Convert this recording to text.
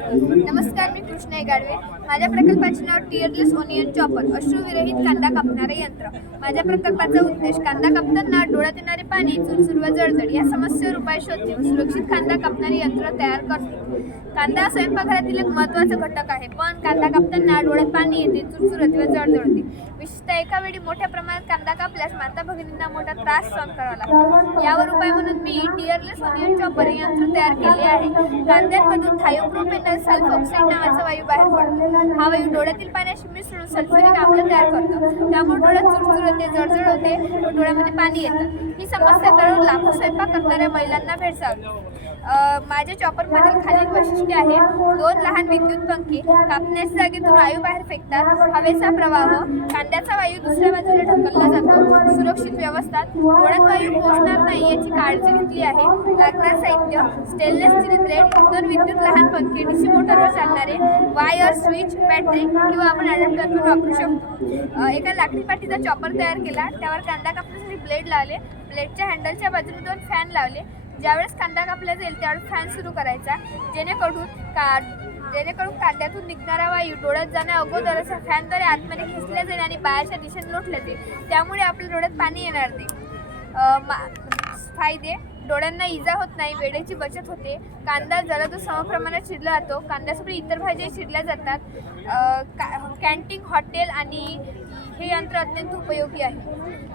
नमस्कार, मी कृष्णा गाडवे। माझ्या प्रकल्पाचे नाव टियरलेस ओनियन चॉपर, अश्रुविरहित कांदा कापणारे यंत्र। माझ्या प्रकल्पाचा उद्देश कांदा कापताना डोळ्यात येणारे पाणी, चुरचुर व जळजळ या समस्येवर उपाय शोधणे व सुरक्षित कांदा कापणारे यंत्र तयार करणे। कांदा स्वयंपाकघरातील एक महत्त्वाचा घटक आहे, पण कांदा कापताना डोळ्यात पाणी येते, चुरचुर होते व जळजळ होते। विशेषतः एका वेळी मोठ्या प्रमाणात कांदा कापल्यास माता भगिनींना मोठा त्रास सहन करावा लागतो। यावर उपाय म्हणून मी टियरलेस ओनियन चॉपर हे यंत्र तयार केले आहे। कांद्यांमधून थायोप्रोपेनॉल सल्फोक्साईड नावाचा वायू बाहेर पडतो। हा वायू डोळ्यातील पाण्याशी मिसळून सल्फ्युरिक आम्ल तयार करतो। त्यामुळे डोळ्यात चुरचुर होते, जळजळ होते व डोळ्यामध्ये पाणी येतं। ही समस्या दररोज लाखो स्वयंपाक करणाऱ्या महिलांना भेडसावते। माझ्या चॉपरमधील खालील वैशिष्ट्य आहे: 2 लहान विद्युत पंखे कापण्याच्या जागेतून वायू बाहेर फेकतात, हवेचा प्रवाह, कांद्याचा वायू दुसऱ्या बाजूला ढकलला जातो, सुरक्षित व्यवस्था, डोळ्यात वायू पोहोचणार नाही याची काळजी घेतली आहे। लागणार साहित्य: स्टेनलेस स्टील ब्लेड, 2 विद्युत लहान पंखे, डीसी मोटरवर चालणारे, वायर, स्विच, बॅटरी किंवा आपण अडॅप्टर पण वापरू शकतो। एका लाकडी पाटीचा चॉपर तयार केला, त्यावर कांदा कापण्यासाठी ब्लेड लावले, ब्लेडच्या हँडलच्या बाजूने 2 फॅन लावले। ज्यावेळेस कांदा कापला जाईल त्यावेळेस फॅन सुरू करायचा, जेणेकरून कांद्यातून निघणारा वायू डोळ्यात जाण्या अगोदरच फॅनद्वारे आतमध्ये खेचला जाईल आणि बाहेरच्या दिशेने लोटला जाईल। त्यामुळे आपल्या डोळ्यात पाणी येणार नाही। फायदे: डोळ्यांना इजा होत नाही, वेळेची बचत होते, कांदा जलद समप्रमाणात चिरला जातो, कांद्यासोबत इतर भाज्या चिरल्या जातात। कॅन्टीन, हॉटेल आणि हे यंत्र अत्यंत उपयोगी आहे।